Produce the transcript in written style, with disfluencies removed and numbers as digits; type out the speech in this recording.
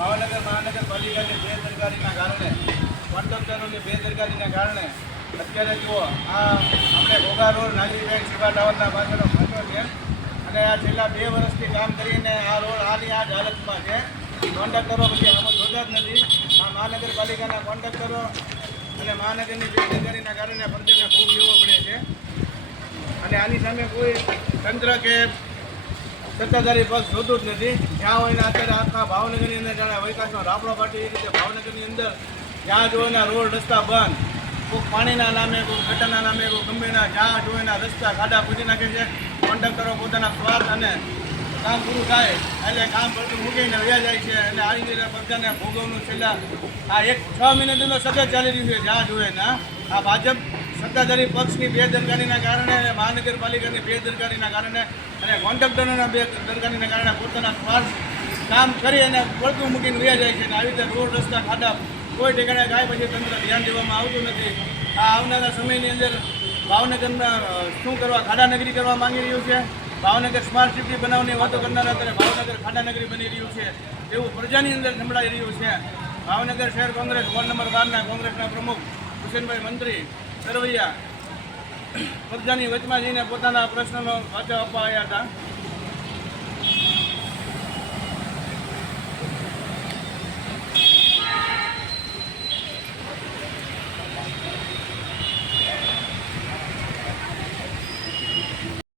ભાવનગર મહાનગરપાલિકાની બેદરકારીના કારણે કોન્ટ્રાક્ટરોની બેદરકારીના કારણે અત્યારે જુઓ આ આપણે ઘોઘા રોડ નાગરી બેંક સેવા ટાવરના પાછળનો ખાતો છે અને આ છેલ્લા 2 વર્ષથી કામ કરીને આ રોડ આની આ જ હાલતમાં છે. કોન્ટ્રાક્ટરો પછી આમાં જોતા જ નથી. આ મહાનગરપાલિકાના કોન્ટ્રાક્ટરો અને મહાનગરની બેદરકારીના કારણે પ્રજાને ભોગ લેવો પડે છે અને આની સામે કોઈ તંત્ર કે સત્તાધારી પક્ષ જોતું જ નથી. જ્યાં હોય ને અત્યારે આખા ભાવનગરની અંદર જાણે વિકાસનો રાપડો પાટી એ રીતે ભાવનગરની અંદર જ્યાં જોઈના રોડ રસ્તા બંધ, કોઈ પાણીના નામે, કોઈ ગટરના નામે, કોઈ ગમેના જ્યાં જોઈના રસ્તા ખાડા પૂછી નાખે છે. કોન્ટ્રાક્ટરો પોતાના સ્વાર્થ અને કામ પૂરું થાય એટલે કામ પડતું મૂકીને વયા જાય છે અને આવી રીતે બધાને ભોગવનું છેલ્લા આ 6 મહિનાથી સતત ચાલી રહ્યું છે. જ્યાં જોઈએ ને આ ભાજપ સત્તાધારી પક્ષની બેદરકારીના કારણે અને મહાનગરપાલિકાની બેદરકારીના કારણે અને કોન્ટ્રાક્ટરોના બેદરકારીના કારણે પોતાના સ્વાર્થ કામ કરી અને પડતું મૂકીને વયા જાય છે અને આવી રીતે રોડ રસ્તા ખાડા કોઈ ઠેકાણે જાય પછી તંત્ર ધ્યાન દેવામાં આવતું નથી. આ આવનારા સમયની અંદર ભાવનગરના શું કરવા ખાડાનગરી કરવા માંગી રહ્યું છે. ભાવનગર સ્માર્ટ સિટી બનાવવાની વાતો કરનારા અત્યારે ભાવનગર ખાડાનગરી બની રહ્યું છે એવું પ્રજાની અંદર સંભળાઈ રહ્યું છે. ભાવનગર શહેર કોંગ્રેસ વોર્ડ નંબર 12ના કોંગ્રેસના પ્રમુખ હુસેનભાઈ મંત્રી સરવૈયા પ્રજાની વચમાં જઈને પોતાના પ્રશ્નનો વાચો આપવા આવ્યા હતા.